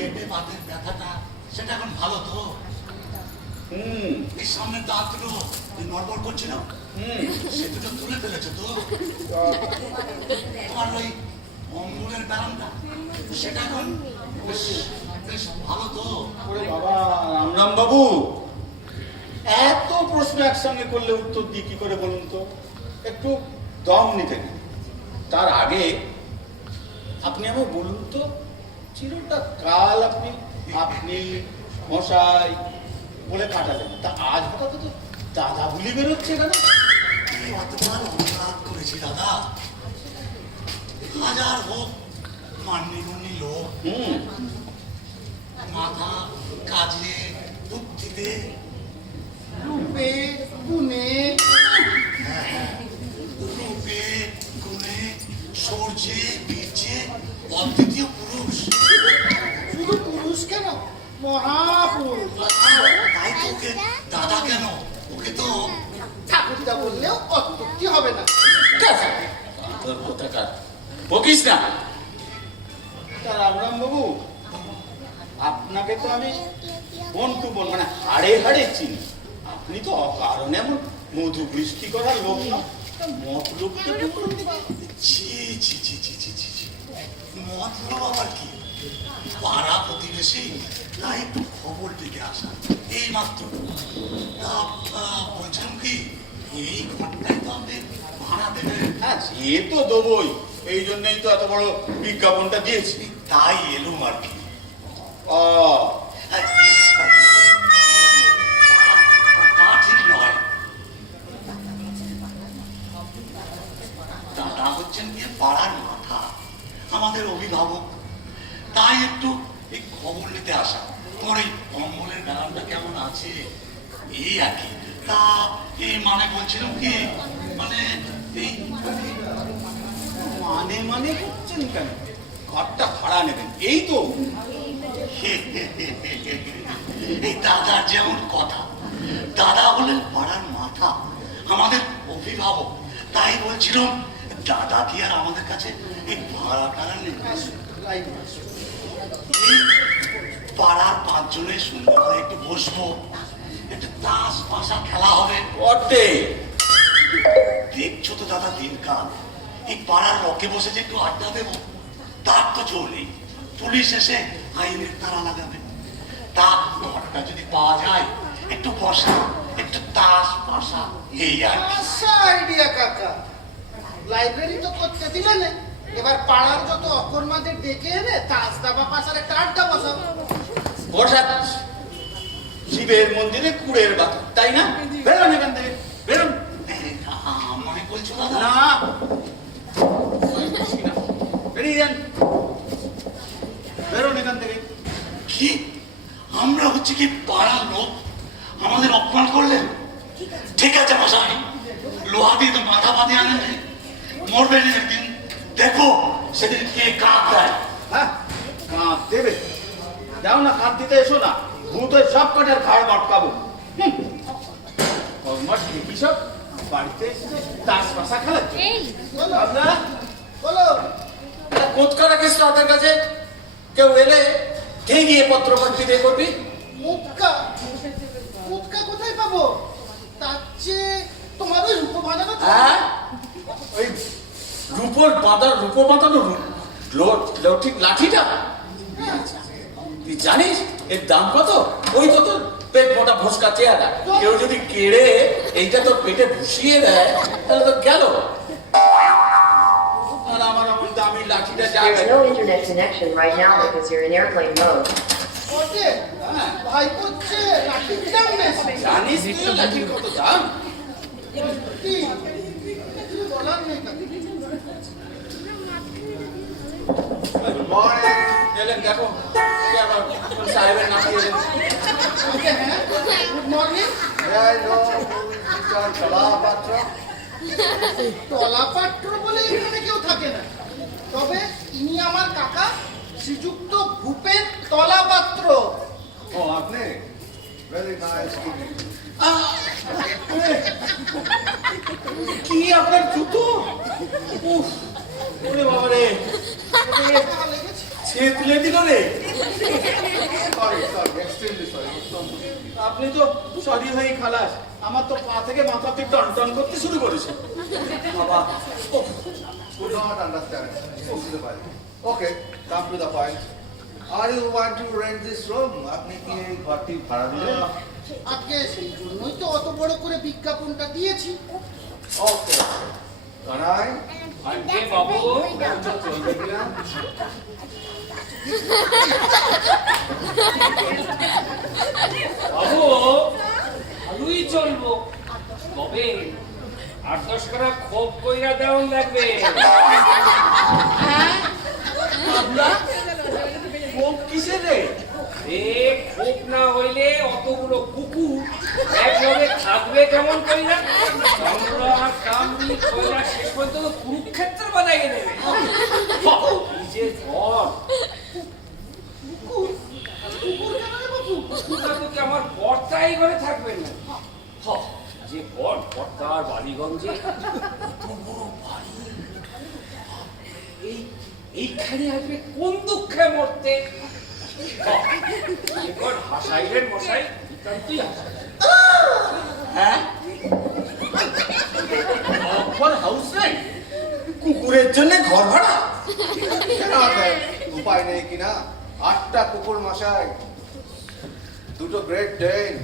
পেটে বাতের ব্যথাটা সেটা এখন ভালো তো? এই সামনের দাঁতগুলো নড়বড় করছিল, সে দুটো তুলে ফেলেছে তো? তোমার ওই অঙ্গুরের ব্যায়ামটা সেটা এখন বেশ বেশ ভালো তো? ওরে বাবা, রামরাম বাবু, এত প্রশ্ন একসঙ্গে করলে উত্তর দিই কি করে বলুন তো? একটু দম নিতে দিন। তার আগে আপনি আমায় বলুন তো, চিরটা কাল আপনি আপনি মশাই বলে কাটালেন, তা আজ হঠাৎ তো দাদা বুলি বেরোচ্ছে কেন? কতবার অনুরাগ করেছি দাদা, হাজার হোক মান্যগণ্যি লোক, মাথা কাজে বুদ্ধিতে রূপে গুণে, রূপে গুণে সূর্যে বীর্যে অদ্বিতীয় পুরুষ। শুধু পুরুষ কেন, মহাপুরুষ। তাই তো ওকে দাদা কেন, ওকে তো ঠাকুরদা বললেও অত্যুক্তি হবে না। তোর কোথাকার বকিস না। তা রামরাম বাবু, আপনাকে তো আমি বোন টু বোন মানে হাড়ে হাড়ে চিনি। আপনি তো অকারণে এমন মধু বৃষ্টি করার লোক না, মতলবটা একটু ছি ছি ছি ছি ছি ছি ছি, মতলব আবার কি? পাড়া প্রতিবেশী, তাই একটু খবর দিতে আসা এই মাত্র। তা বলছিলাম কি, এই ঘরটাই তো আপনি ভাড়া দেবেন? হ্যাঁ, সে তো দেবই, এই জন্যই তো এত বড় বিজ্ঞাপনটা দিয়েছি। তাই এলুম আর কি। ও তা ঠিক নয়, দাদা হচ্ছেন গিয়ে পাড়ার মাথা, আমাদের অভিভাবক, তাই একটু এই খবর নিতে আসা। তোমার এই অম্বলের গানটা কেমন আছে এই আর কি। তা এই মানে বলছিলাম কি, মানে এই মানে মানে করছেন কেন? ঘরটা ভাড়া নেবেন এই তো। এই দাদার যেমন কথা, দাদা হলেন পাড়ার মাথা, আমাদের অভিভাবক, তাই বলছিলাম দাদা কি আর আমাদের কাছে এই ভাড়া টাড়া নেবে? পাড়ার পাঁচজনের সুন্দর করে একটু বসবো, একটু তাস পাশা খেলা হবে। অটে দেখছো তো দাদা দিনকাল, এই পাড়ার রকে বসে যে একটু আড্ডা দেবো, তার তো জোর নেই। পুলিশ এসে আইনের তারা লাগাবে। তা ঘরটা যদি পাওয়া যায়, একটু বসা, একটু তাস পাশা, এই আর কি। আচ্ছা আইডিয়া কাকা, লাইব্রেরি তো করতে দিলে না, এবার পাড়ার যত অকর্মাদের ডেকে এনে তাস দাবা পাশার একটা আড্ডা বসাবো। বসাচ্ছি শিবের মন্দিরে কুড়ের বাত, তাই না? বেরোন এখান থেকে, বেরোন। আমায় বলছো দাদা? না, বেরিয়ে যান, বেরোন এখান থেকে। কি আমরা হচ্ছে কি পাড়ার লোক, আমাদের অপমান করলেন? ঠিক আছে মশাই, লোহা দিয়ে তো মাথা বাঁধে আনেন, মরবেন একদিন, দেখো সেদিন কে কাঁদ দেয়। হ্যাঁ, কাঁধ দেবে? যাও না, কাঁধ দিতে এসো না, ভূতের সব কটার ঘাড় মটকাবো। কর্মট দেখি সব বাড়িতে তাস পাশা খেলাচ্ছে। বলো আমরা বলো, কোথকা রাখিস তো ওদের কাছে, কেউ এলে ঠেঙিয়ে পত্রপাঠ দিতে করবি। মুটকা মুটকা কোথায় পাবো? তার চেয়ে তোমার ওই রূপ বাঁধানো। হ্যাঁ, ওই রূপোর বাঁধার রূপো বাঁধানো লৌঠিক লাঠিটা তুই জানিস এর দাম কত? ওই তো তোর পেট মোটা ভোসকা চেয়ারা, কেউ যদি কেড়ে এইটা তোর পেটে ভুষিয়ে দেয় তাহলে তো গেল। আর আমার এমন দামি লাঠিটা There's যাবে। no internet connection right now because you're in airplane mode. ওকে ভাই করছে লাঠির দাম বেশি। জানিস তুই লাঠির কত দাম? কি কিছু বলার নেই কাকা। এলেন দেখো, কে আবার সাহেবের নাম দিয়েছেন। ওকে হ্যাঁ, গুড মর্নিং। তলাপাত্র বলে এখানে কেউ থাকে না, তবে ইনি আমার কাকা শ্রীযুক্ত ভূপেন তলাপাত্র। ও আপনি ভেরি নাইস কি আপনার জুতো? উফ, ওরে বাবা রে, টাকা লেগেছে। ছেতলে দিল রে। Sorry, extremely sorry. আপনি তো সরি হয়ে খালাস, আমার তো পা থেকে মাথা থেকে টন টন করতে শুরু করেছে বাবা। Could not understand. Okay, come to the point. Are you want to rent this room? আপনি কি এই ঘরটি ভাড়া দিবেন? আজকে সেই জন্যই তো অত বড় করে বিজ্ঞাপনটা দিয়েছি। Okay. কানাই, আজকে বাবু চলবে কিনা? বাবু ভালোই চলবো, তবে 8-10 টাকা খোপ কইরা দেওয়ান লাগবে। কোপ কিসের রে? এ খোপ না হইলে অতগুলো কুকুর একভাবে থাকবে কেমন কইরা? আমরা কামড়ি কইরা শেষ পর্যন্ত কুরুক্ষেত্র বানাইয়ে দেবে। এই যে ঘর, কুকুরটা তো কি আমার কর্তাই ঘরে থাকবেন না? যে ঘর কর্তার বালিগঞ্জে কত বড় বাড়ি, এইখানে আসবে কোন দুঃখে মরতে? এবার হাসাইলেন মশাই, নিতান্তই হাসাই। হ্যাঁ, অকবর হাউস নাই, কুকুরের জন্য ঘর ভাড়া। কেন আছে? উপায় নেই কিনা? 8টা কুকুর মশাই, 2টো গ্রেট ডেন,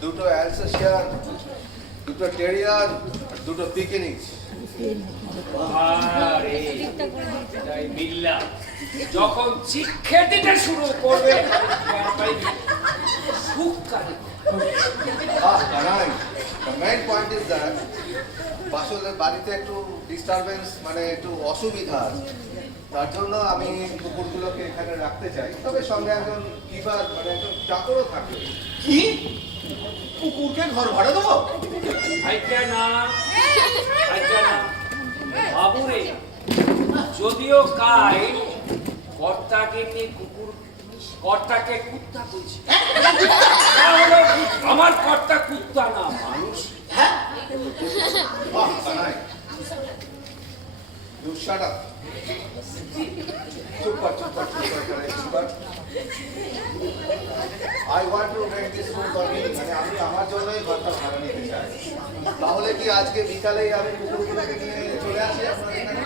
2টো অ্যালসেশিয়ান, 2টো টেরিয়ার, 2টো পিকিনিক। আরে তাই বিল্লা যখন শিক্ষা দিতে শুরু করবে সুখ কাটে। Kanai, the main point is that বাসলের বাড়িতে একটু ডিস্টারবেন্স, মানে একটু অসুবিধা আছে। তার জন্য আমি কুকুরগুলোকে এখানে রাখতে চাই, তবে সঙ্গে একজন কিপার, মানে একজন চাকরও থাকে। কি কুকুরকে ঘর ভাড়া দেবো? আইটা না, আইটা না বাবুরে, যদিও কাই কর্তাকে নিয়ে কুকুর, কর্তাকে কুত্তা বলছি, আমার কর্তা কুত্তা না, মানুষ। Kanai, you shut up. চুপ কর, কানাই, চুপ কর। I want to rent this room for me, মানে আমি আমার জন্যই ঘরটা ভাড়া নিতে চাই। তাহলে কি আজকে বিকালেই আমি কুকুরগুলোকে নিয়ে চলে আসি আপনার এখানে?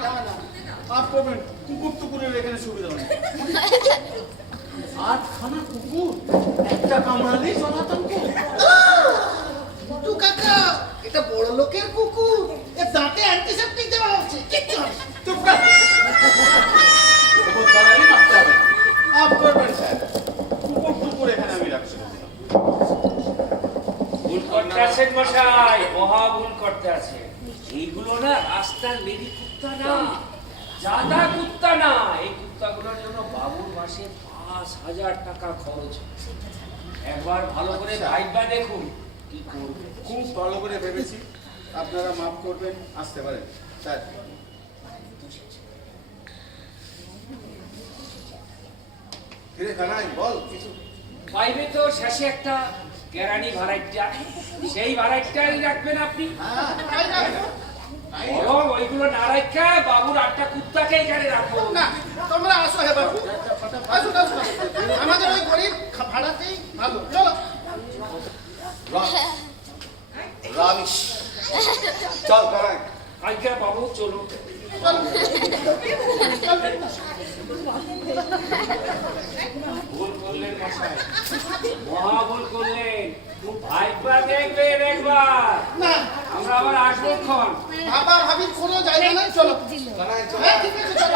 আপ করবেন, কুকুর টুকুরের এখানে সুবিধা নেই। 8খানা কুকুর একটা কামড়ালেই চলাতঙ্ক। কিন্তু কাকা, এটা বড় লোকের কুকুর, এর দাঁতে অ্যান্টিসেপ্টিক দেওয়া হচ্ছে, কিচ্ছু হবে না। চুপ কর, কুকুর দাঁড়ালেই মারতে হবে। আপ করবেন স্যার, কুকুর টুকুর এখানে আমি রাখছি। ভুল করতে আছেন মশাই, মহা ভুল করতে আছে। এইগুলো না রাস্তার লেডি কুত্তা না, জাদা কুত্তা না। এই কুত্তাগুলোর জন্য বাবুর মাসে 5,000 টাকা খরচ। একবার ভালো করে ভাইবা দেখুন কি করবে। খুব ভালো করে ভেবেছি, আপনারা মাফ করবেন, আসতে পারেন স্যার। কিরে কানাই, বল কিছু। পাইবে তো শেষে একটা কেরানি ভাড়াইটা, সেই ভাড়াইটাই রাখবেন আপনি। তাই রাখবো। বরং ওইগুলো না রাখা বাবুর 8টা কুত্তাকে এখানে রাখো। না, তোমরা আসো হে বাবু, আসুন আসুন, আমাদের ওই গরিব ভাড়াতেই ভালো। চলো রাবিশ। চল কানাই। আজ্ঞা বাবু চলুন। চলো। ভুল করলেন মশাই, মহা ভুল করলেন। ভাইবা দেখবেন একবার, না, আমরা আবার আসবো ক্ষণ। বাবা ভাবির কোনো জায়গা নাই, চলো। কানাই চল। হ্যাঁ, ঠিক আছে, চলো।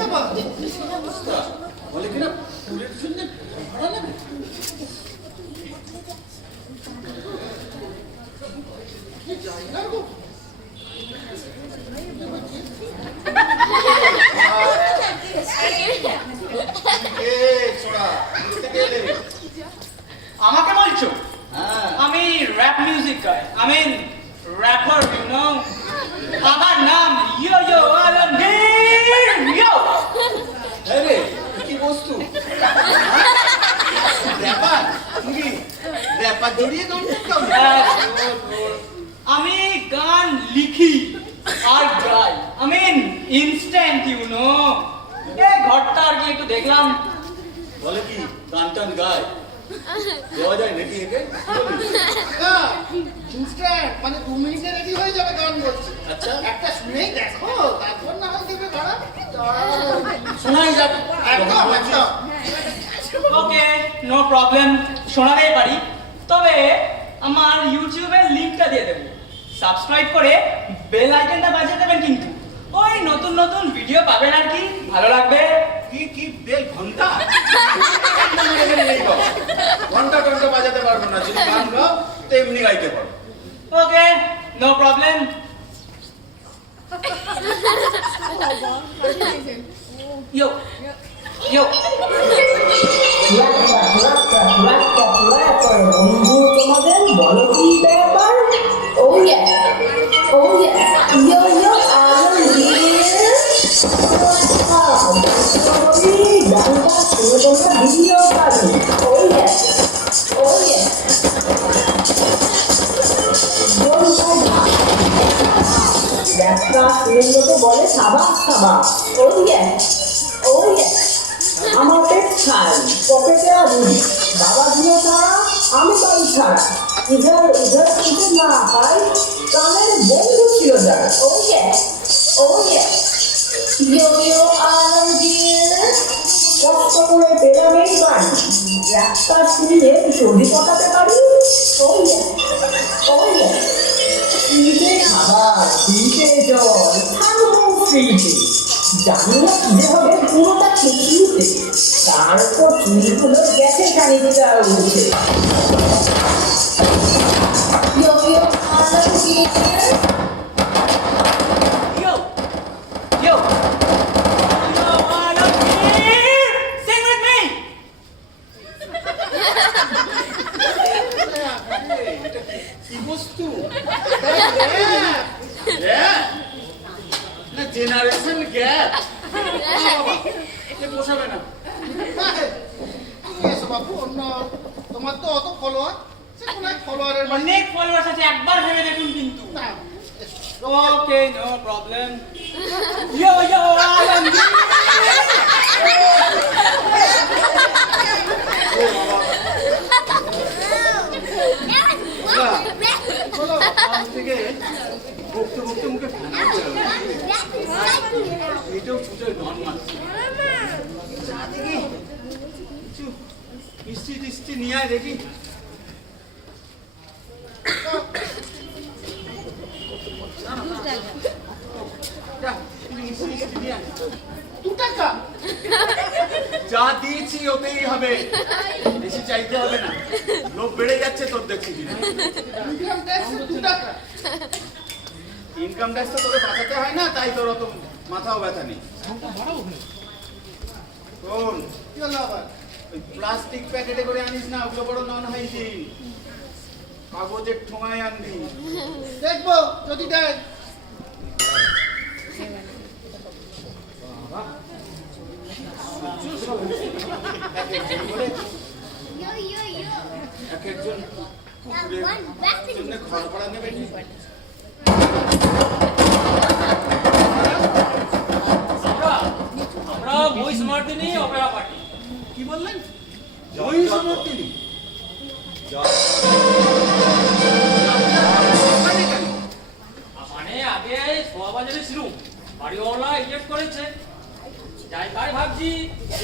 বাবা, বলে কিনা কুকুরের জন্য ভাড়া নেবে? কি জায়গা গো? আমাকে বলছো? হ্যাঁ, আমি র‍্যাপ মিউজিক গাই, আমি র‍্যাপার, ইউ নো। আমার নাম ইয়ো ইয়ো আলমগীর ইয়ো। আরে কি বস্তু? ব্যাপার তুমি র্যাপার জড়িয়ে গান করতে হবে? আমি গান লিখি আর গাই। I mean instant, you know. এই ঘরটা আর কি একটু দেখলাম। বলে কি গান টান গায় দেওয়া যায় নাকি একে? ইনস্ট্যান্ট মানে 2 মিনিটে রেডি হয়ে যাবে গান বলছি। আচ্ছা। একটা শুনেই দেখো, তারপর না হয় দেবে ভাড়া। শোনাই যাবে। একদম একদম। ওকে, নো প্রবলেম, শোনাতেই পারি। তবে আমার ইউটিউবের লিংকটা দিয়ে দেবো, সাবস্ক্রাইব করে বেল আইকনটা বাজিয়ে দেবেন কিন্তু। ওই নতুন নতুন ভিডিও পাবেন আর কি, ভালো লাগবে। কি বেল ঘন্টা ঘন্টা টন্টা বাজাতে পারবো না, যদি গান গাও তেমনি গাইতে পারো। ওকে, নো প্রবলেম। ইয়ো ইয়ো বন্ধু তোমাদের বলো কি ব্যাপার? Oh yeah, oh yeah, yo yo, গানটা শুনে তোমরা ভিডিও পাবে। Oh yeah, oh yeah. ব্যবসা সুরেন্দ্রকে বলে সাবাস সাবাস। Oh yeah, oh yeah. আমার পেট খাই, পকেটে আগুন, বাবা দিয়ে ছাড়া আমি পাই ছাড়া, ইধার উধার থেকে না পাই, প্রাণের বন্ধু ছিল যার। ও ইয়ে, ও ইয়ে, ইয়ো ইয়ো আলমগীর, কষ্ট করে পেলাম এই বাড়ি, রাস্তা শুনলে সর্দি পটাতে পারি। ও ইয়ে, ও ইয়ে, ফ্রিজে খাবার, ফ্রিজে জল, থাকবো ফ্রিজে, জানি না কি হবে পুরোটা খেতে, তারপর চুলগুলো গেছে খানিকটা উঠে। Yo yo Alamgir, Yo, yo, yo, Alamgir, sing with me. কি বস্তু? না জেনারেশন গ্যাপ পোষাবে না। এসো বাবু, অন্য তোমার তো অত ফলোয়ার, সে কোনো এক ফলোয়ারের অনেক ফলোয়ার্স আছে, একবার ভেবে দেখুন কিন্তু। না। Okay, no problem. Yo yo Alamgir. থেকে বকতে বকতে মুখে ফেনা করে এটাও ছুটে নন মারছে। কিছু মিষ্টি টিষ্টি নিয়ে আয় দেখি। যা দিয়েছি ওতেই হবে, বেশি চাইতে হবে না। লোক বেড়ে যাচ্ছে তোর দেখছি কিনা। ইনকাম ট্যাক্স 2 টাকা। ইনকাম ট্যাক্স তো তোকে বাঁচাতে হয় না, তাই তোর অত মাথাও ব্যথা নেই। শোন, কি হলো আবার? ওই প্লাস্টিক প্যাকেটে করে আনিস না, ওগুলো বড় নন হাইজিন। কাগজের ঠোঙায় আনবি। দেখবো যদি দেয়। এক একজন কুকুরের জন্য ঘর ভাড়া নেবে নি? আমরা মহিষ মার্দিনী অপেরা পার্টি। কি বললেন? মহিষমর্দিনী? মানে আগে শোয়াবাজারে ছিলুম, বাড়িওয়ালা ইজেক্ট করেছে, জায়গায় ভাবছি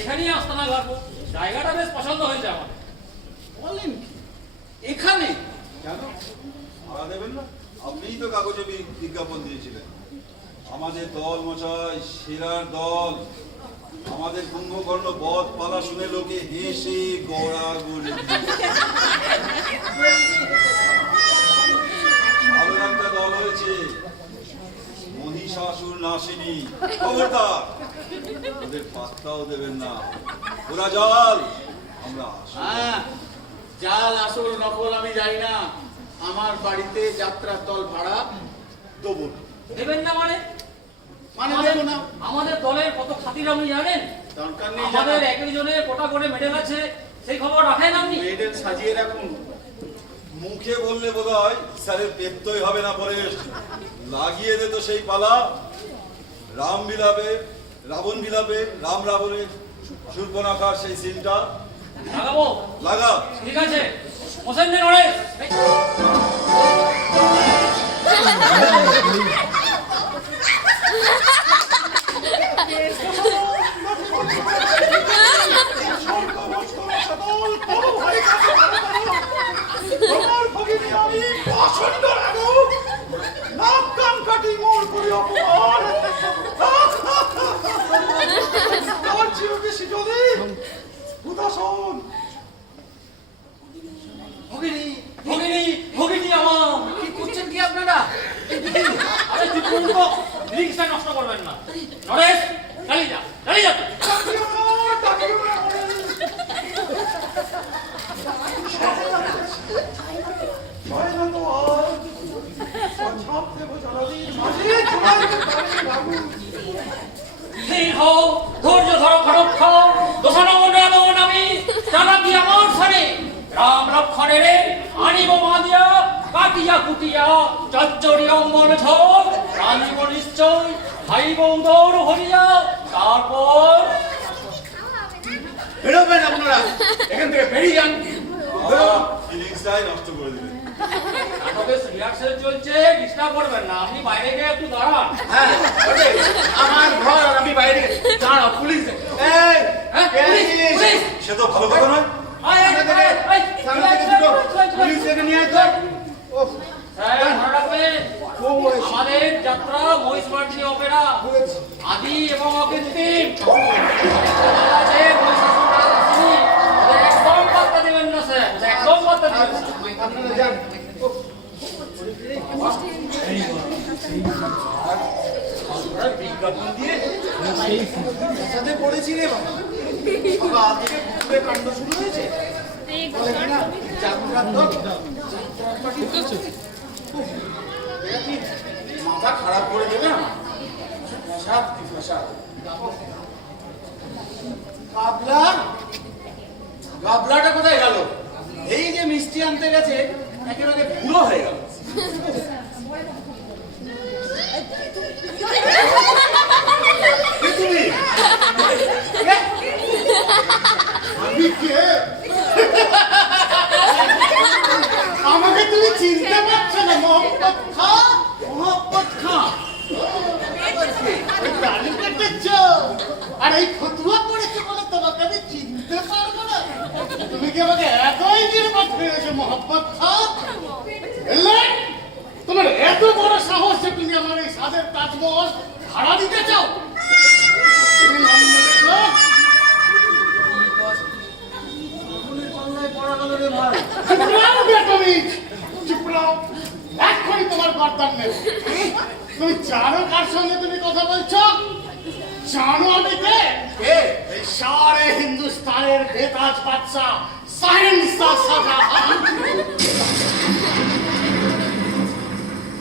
এখানেই আস্তানা গাড়বো। জায়গাটা বেশ পছন্দ হয়েছে আমার। বলেন কি? এখানে? কেন ভাড়া দেবেন না? আপনিই তো কাগজে বিজ্ঞাপন দিয়েছিলেন। আমাদের দল মশাই সেরার দল। আমাদের কুম্ভকর্ণ বধ পালা শুনে লোকে হেসে গড়াগড়ি। ভালো একটা দল হয়েছে, মহিষাসুর নাশিনী। খবরদার ওদের পাত্তাও দেবেন না, ওরা জাল, আমরা আসল। হ্যাঁ, জাল আসল নকল আমি জানি না। আমার বাড়িতে যাত্রার দল ভাড়া দেবো না। দেবেন না মানে? মানে দেবো না। আমাদের দলের কত খাতির আপনি জানেন? দরকার নেই আমাদের জানার। একজনের কোটা করে মেডেল আছে, সেই খবর রাখেন আপনি? মেডেল সাজিয়ে রাখুন, মুখে বললে বোধহয় স্যারের পেত্তই হবে না পরেশ। লাগিয়ে দে তো সেই পালা। রাম বিলাপে, রাবণ বিলাপে, রাম রাবণের শূর্পণখার সেই সিনটা লাগাবো? লাগা। ঠিক আছে, বসেন দিন নরেশ। ভগিনী, ভগিনী, ভগিনী আমার। কি করছেন কি আপনারা? আরে তুই পূর্ব লিঙ্কটা নষ্ট করবেন না। নরেশ, চালিয়ে যা, চালিয়ে যা তুই। স্থির হও, ধৈর্য ধরো, খড়গ খাও, দোষানো রাবণ আমি, জানা কি আমার সানে, রাম লক্ষণের আনিব মাদিয়া, কাটিয়া কুটিয়া, চচ্চরি অম্বল ঝোল, রানিব নিশ্চয়, খাইব উদর হরিয়া, তারপর বেরোবেন আপনারা, এখান থেকে বেরিয়ে যান। ফিলিংসটাই নষ্ট করে দিলেন। নাটকের রিহার্সেল চলছে, ডিস্টার্ব করবেন না, আপনি বাইরে গিয়ে একটু দাঁড়ান। হ্যাঁ, ওরে, আমার ঘর আর আমি বাইরে। দাঁড়াও, পুলিশ। এই, হ্যাঁ, কে পুলিশ, আছিস? পুলিশ। সে তো ভালো কথা নয়। সামনে থেকে দুটো পুলিশ এখানে নিয়ে আসো। ওহ, আমাদের যাত্রা মহিষমর্দিনী অপেরা আদি এবং অকৃত্রিম আছে, মহিষাসুর রাজধানী। ওদের একদম পাত্তা দেবেন না স্যার, একদম পাত্তা দেবেন না। আপনারা যান। ওহ, আমরা বিজ্ঞাপন দিয়ে সাথে পড়েছি রে বাবা। বাবা, আজকে পুকুরে কাণ্ড শুরু হয়েছে। বলে কিনা, যাত্রার দল, যাত্রার পার্টি। উফ, এরা কি মাথা খারাপ করে দেবে না? ফ্যাসাদ কি ফ্যাসাদ। গাবলা, গাবলাটা কোথায় গেল? এই যে মিষ্টি আনতে গেছে, একেবারে বুড়ো হয়ে গেল। কে তুমি? কে? আমি কে? আমাকে তুমি চিনতে পারছো না? মোহাম্মদ খান, মোহাম্মদ খান। ওই দাড়ি কেটেছো আর এই ফতুয়া পড়েছো বলে তোমাকে আমি চিনতে পারবো না? তুমি কি আমাকে এতই নির্বাক হয়েছো মোহাম্মদ খান? এলে? তোমার এত বড় সাহস যে তুমি আমার এই সাদের তাজমহল ভাড়া দিতে চাও? তুমি নাম লেখো। চুপ রাও বেটমিজ, চুপ রাও। এক্ষুনি তোমার গর্দান নেব। তুমি জানো কার সঙ্গে তুমি কথা বলছো? জানো আমি কে? এই সারে হিন্দুস্তানের বেতাজ বাদশাহ শাহেনশাহ শাহজাহান।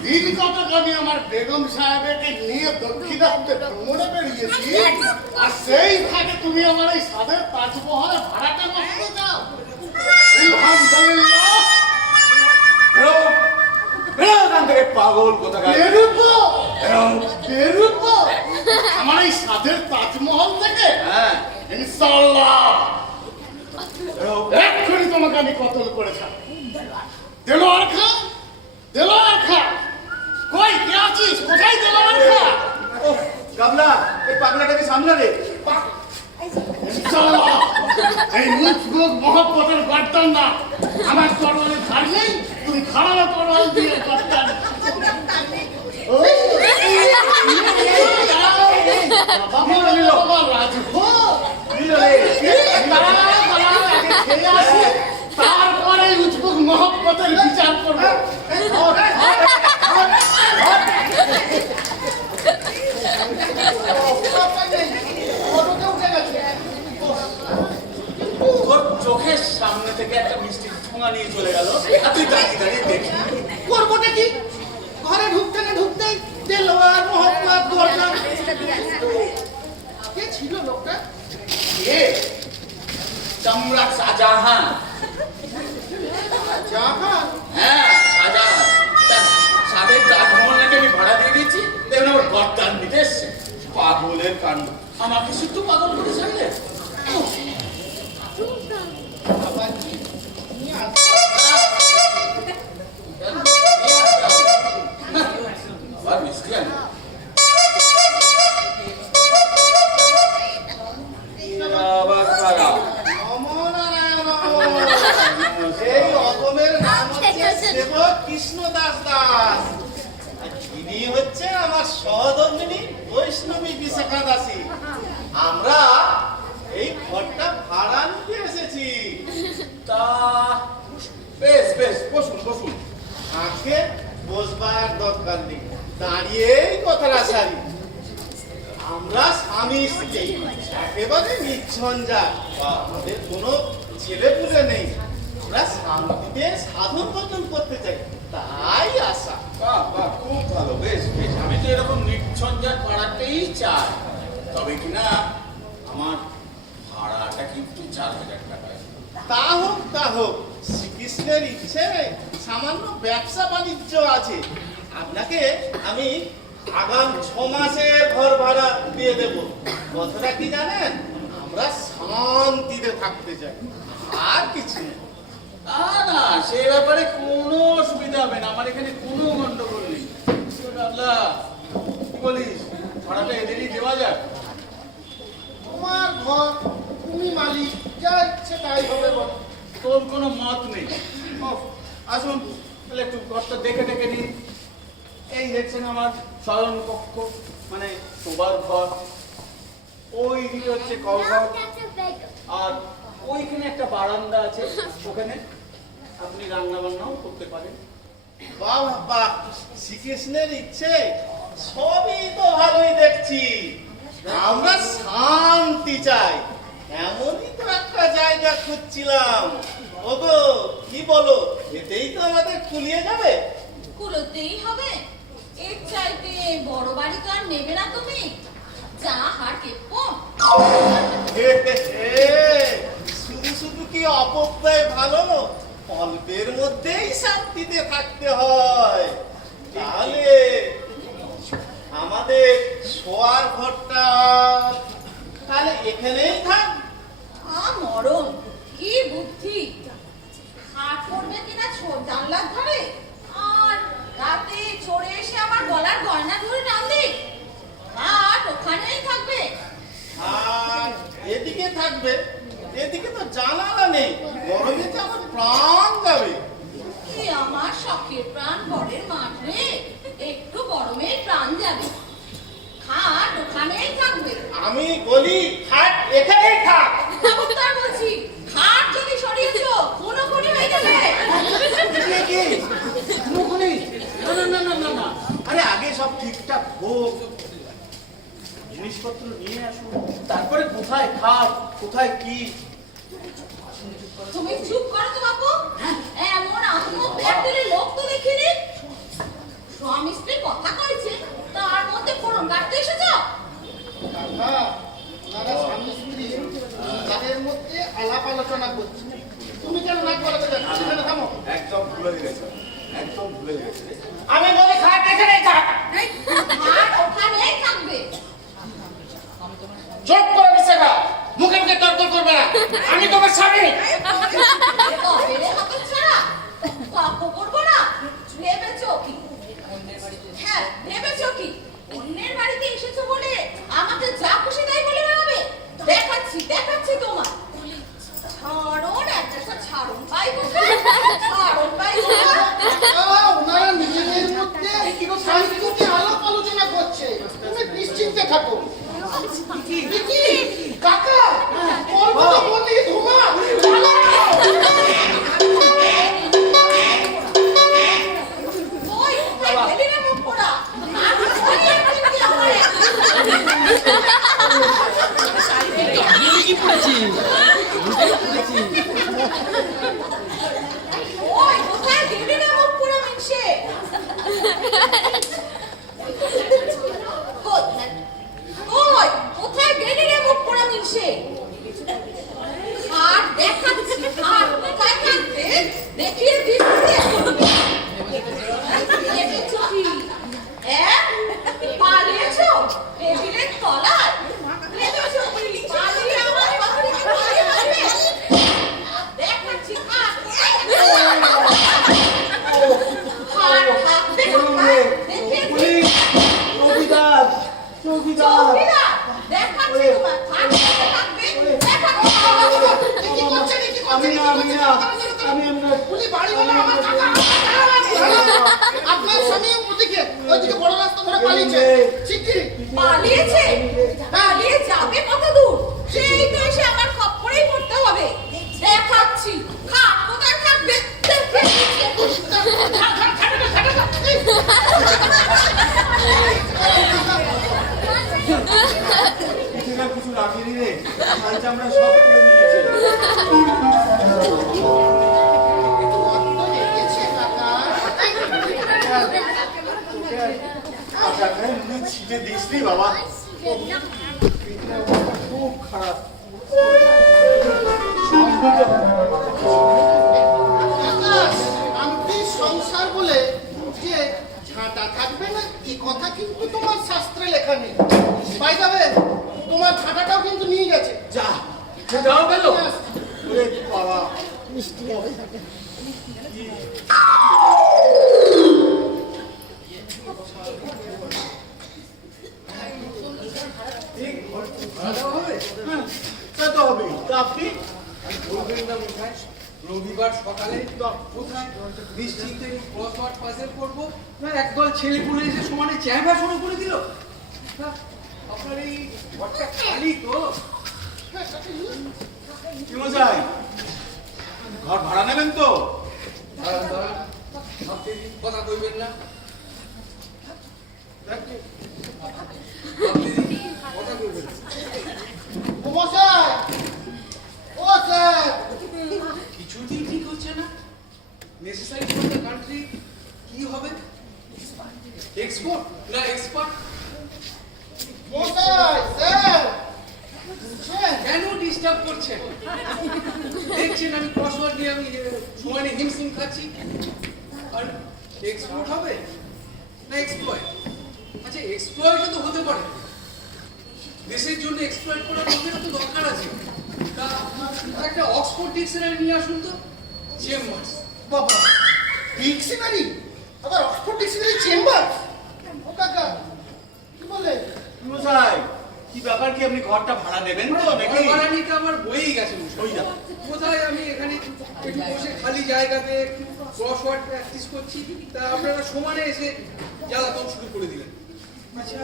দিন কতক আমি আমার বেগম সাহেবকে নিয়ে দক্ষিণাত্যে ভ্রমণে বেরিয়েছি, আর সেই থাকে তুমি আমার এই সাদের তাজমহলে ভাড়াটা নষ্ট যাও। আলহামদুলিল্লাহ। পাগল কোথাকার। আমার এই সাদের তাজমহল থেকে ইনশাআল্লাহ এক্ষুনি তোমাকে আমি কতল করে ছাড়ব। দেলোয়ার খান, দেলোয়ার খান, কই কে আছিস? কোথায় দেলোয়ার খান? ও গাবলা, এই পাগলাটাকে সামলা রে। ইনশাআল্লাহ এই মুখগুক মহব্বতের গর্দান না আমার তরবারে ধার নেই, তুমি খারাপ তরবাল দিয়ে গর্দান। তারপরে উজবুক মহব্বতের বিচার করবো। চোখের সামনে থেকে একটা মিষ্টি ঠোঙা নিয়ে চলে গেল, আর তুই দাঁড়িয়ে দাঁড়িয়ে দেখি। করবোটা কি? ঘরে ঢুকতে না ঢুকতেই দেলোয়ার মোহাম্মদ গর্দান। কে ছিল লোকটা? কে? সম্রাট শাহজাহান। শাহজাহান? পাগলের কাণ্ড, আমাকে শুধু পাগল করে ছাড়লে। আবার কি নিয়ে আসো। আবার মিষ্টি আনবে। আবার কারা? নমনারায়ণ। এই অগমের নাম হচ্ছে সেবক কৃষ্ণদাস দাস। আর ইনি হচ্ছে আমার সহধর্মিনী বৈষ্ণবী বিশাখা দাসী। আমরা এই ঘরটা ভাড়া নিতে এসেছি। তা বেশ বেশ, বসুন বসুন। আজকে বসবার দরকার নেই, দাঁড়িয়েই কথাটা সারি। আমরা স্বামী স্ত্রী, একেবারে নির্ঝঞ্ঝাট, আমাদের কোনো ছেলে পুলে নেই। আমরা শান্তিতে সাধন ভজন করতে চাই, তাই আশা। বাহ বাহ, খুব ভালো, বেশ বেশ। আমি তো এরকম নির্ঝঞ্ঝাট পাড়াতেই চাই। তবে কিনা আমার ভাড়াটা কিন্তু 4,000 টাকা। তা হোক, শ্রীকৃষ্ণের ইচ্ছে সামান্য ব্যবসা বাণিজ্য আছে। আপনাকে আমি আগাম 6 মাসের ঘর ভাড়া দিয়ে দেব। কথাটা কি জানেন, আমরা শান্তিতে থাকতে চাই, আর কিছু নেই। না না, সে ব্যাপারে কোনো অসুবিধা হবে না, আমার এখানে কোনো গন্ডগোল নেই। আল্লাহ, কি বলিস, ভাড়াটা এদেরই দেওয়া যাক? তোমার ঘর, তুমি মালিক, যা ইচ্ছে তাই হবে বলো। তোর কোনো মত নেই। ওহ, আসুন তাহলে একটু ঘরটা দেখে দেখে নিন। এই দেখছেন আমার শয়ন কক্ষ, মানে শোবার ঘর। ওই দিকে হচ্ছে কলঘর, আর ওইখানে একটা বারান্দা আছে, ওখানে আপনি রান্না বান্নাও করতে পারেন। বাহ বাহ, শ্রীকৃষ্ণের ইচ্ছে সবই তো ভালোই দেখছি। আমরা শান্তি চাই, এমনই তো একটা জায়গা খুঁজছিলাম। ওগো, কি বলো, এতেই তো আমাদের কুলিয়ে যাবে? কুলোতেই হবে। এর চাইতে বড় বাড়ি তো আর নেবে না তুমি, যা হার কেপ্পো। শুধু শুধু কি অপব্যয় ভালো? অল্পের মধ্যেই শান্তিতে থাকতে হয়। তাহলে আমাদের শোয়ার ঘরটা তাহলে এখানেই থাক। মরণ, কি বুদ্ধি! হাট করবে কিনা জানলার ধারে, আর রাতে চড়ে এসে আমার গলার গয়না ধরে টানবে। হাট ওখানেই থাকবে। আর এদিকে থাকবে, এদিকে তো জানালা নেই, গরমে তো আমার প্রাণ যাবে। কি আমার শখের প্রাণ বরের মাঠ রে, একটু গরমে প্রাণ যাবে। হাট ওখানেই থাকবে। আমি বলি হাট এখানেই থাক। খবরদার বলছি, হাট যদি সরিয়েছো খুনোখুনি হয়ে যাবে। না না না না না, আরে আগে সব ঠিকঠাক হোক, জিনিসপত্র নিয়ে আসুন, তারপরে কোথায় খাট, কোথায় কি। তুমি চুপ করো তো বাপু, এমন আহমদ ব্যাগগুলি লোক তো দেখিনি। স্বামী স্ত্রী কথা কইছে, তার মধ্যে ফোড়ন কাটতে এসেছো। কাকা, ওনারা স্বামী স্ত্রী তাদের মধ্যে আলাপ আলোচনা করছে। তুমি কেন নাক গলাতে যাচ্ছ? সেখানে থামো। একদম ভুলে গেছে, একদম ভুলে গেছে। আমি বলি খাট এখানেই থাক। হাট ওখানেই থাকবে। চুপ করে বিশাখা, মুখে মুখে তর্ক করবে না, আমি তোমার স্বামী। তবে রে হতচ্ছাড়া, তর্ক করবো না। ভেবেছো কি? হ্যাঁ, ভেবেছো কি অন্যের বাড়িতে এসেছো বলে আমাকে যা খুশি তাই বলে বেড়াবে? দেখাচ্ছি তোমার ছাড়ন, একটা ছাড়ন পাই কোথায়? ছাড়ন পাই কোথায়? ওনারা নিজেদের চৌকিদার চৌকিদার, দেখাচ্ছি তোমার থাকবে, দেখাচ্ছি। কি করছেন, কি করছেন, আমি কি না উনি বাড়িওয়ালা, আমার কাকা, আপনার স্বামী ওদিকে ওইদিকে বড় রাস্তা ধরে পালিয়েছে শিগগিরই পালিয়েছে? পালিয়ে যাবে কত দূর? সেই তো এসে আমার খপ্পরেই পড়তে হবে। দেখাচ্ছি, খাট কোথায় থাকবে দেখে কিছু না কিছু রাখিনি রে আজ আমরা সব করে নিয়েছি ছিটে দিস নি বাবা খুব খারাপ আমি সংসার বলে যে ঝাঁটা থাকবে না এই কথা কিন্তু তোমার শাস্ত্রে লেখা নেই পাই যাবে তোমার ঝাঁটাটাও কিন্তু নিয়ে গেছে যা যাও গেল। ওরে বাবা তা তো হবে তা আপনি রবিবার সকালে কোথায় নিশ্চিন্তে ক্রসওয়ার্ড পাজেল করবো না একদল ছেলে পুলে এসে সমানে চ্যাঁকা শুরু করে দিল তা আপনার এই ঘরটা খালি তো কি মশাই ঘর ভাড়া নেবেন তো দাঁড়ান দাঁড়ান আপনি কথা কইবেন না আপনি কথা কইবেন না। ও মশাই ও স্যার কিছুতেই ঠিক হচ্ছে না নেসেসারি ফর দ্য কান্ট্রি কি হবে এক্সপোর্ট না এক্সপার্ট মশাই স্যার কেন ডিস্টার্ব করছেন দেখছেন আমি ক্রসওয়ার্ড নিয়ে আমি সমানে হিমসিম খাচ্ছি আর এক্সপোর্ট হবে না এক্সপ্লয়েট আচ্ছা এক্সপ্লয়েট তো হতে পারে দেশের জন্য এক্সপ্লয়েট করার লোকেরও তো দরকার আছে তা একটা অক্সফোর্ড ডিকশনারি নিয়ে আসুন তো চেম্বার্স বাবা ডিকশনারি আবার অক্সফোর্ড ডিকশনারি চেম্বার ও কাকা কি বলে মশাই কি ব্যাপার কি আপনি ঘরটা ভাড়া নেবেন তো নাকি ভাড়ানিটা আমার বইই গেছে ওই যা কোথায় আমি এখানে একটু বসে খালি জায়গাতে ক্রসওয়ার্ড প্র্যাকটিস করছি তা আপনারা সমানে এসে জ্বালাতন শুরু করে দিলেন আচ্ছা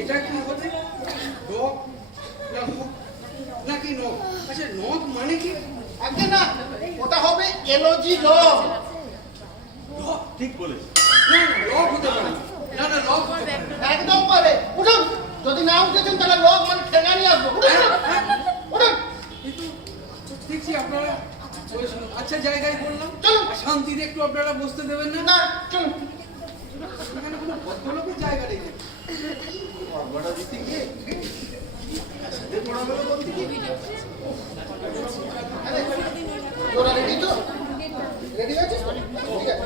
এটা কি হবে ডগ না হুক নাকি নখ আচ্ছা নখ মানে কি আগে না ওটা হবে এলজি ল ঠিক বলেছে না না লক হতে পারে না না লক হতে পারে একদম পারে উঠুন যদি না উঠেছেন তাহলে লক মানে ঠেঙা নিয়ে আসবো উঠুন উঠুন কিন্তু দেখছি আপনারা ওই আচ্ছা জায়গায় বললাম চলুন। আর শান্তিতে একটু আপনারা বসতে দেবেন না না চলুন এখানে কোনো ভদ্রলোকের জায়গা নেই ঘরটা দিতে গিয়ে সাথে পড়া গেল কোন দিকে তোরা রেডি তো রেডি আছিস তো? ঠিক আছে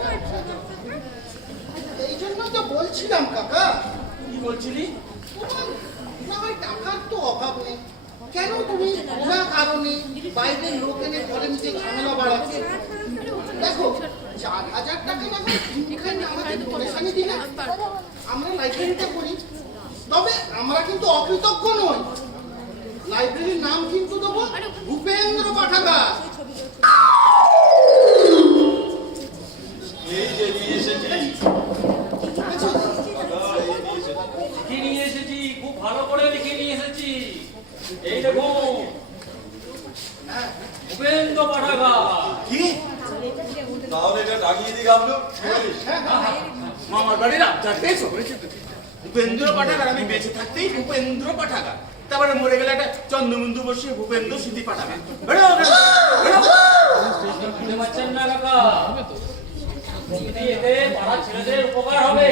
এই জন্য তো বলছিলাম কাকা কি বলছিলি তোমার না হয় টাকার তো অভাব নেই কেন তুমি না কারণে বাইরের লোক এনে ঘরে নিচে ঝামেলা বাড়াচ্ছ দেখো 4,000 টাকা না হয় এখানে আমাদের পরেশানি দিলে আমরা লাইব্রেরিতে পড়ি তবে আমরা কিন্তু অকৃতজ্ঞ নই লাইব্রেরির নাম কিন্তু দেবো ভূপেন্দ্র পাঠাগার এই যে নিয়ে এসেছি বুঝেছো? লিখে নিয়ে এসেছি, খুব ভালো করে লিখে নিয়ে এসেছি। এই দেখুন, ভূপেন্দ্র পাঠাগার। কি তাহলে এটা ডাকিয়ে দিই গাবলু মামার বাড়ির আবদার পেয়েছো ভূপেন্দ্র পাঠাগার আমি বেঁচে থাকতেই ভূপেন্দ্র পাঠাগার তারপরে মরে গেলে একটা চন্দ্রবিন্দু বসিয়ে ভূপেন্দ্র স্মৃতি পাঠাগার বেরো, বেরো, বেরো। বুঝতে পারছেন না কাকা? যদি এতে পাড়ার ছেলেদের উপকার হবে।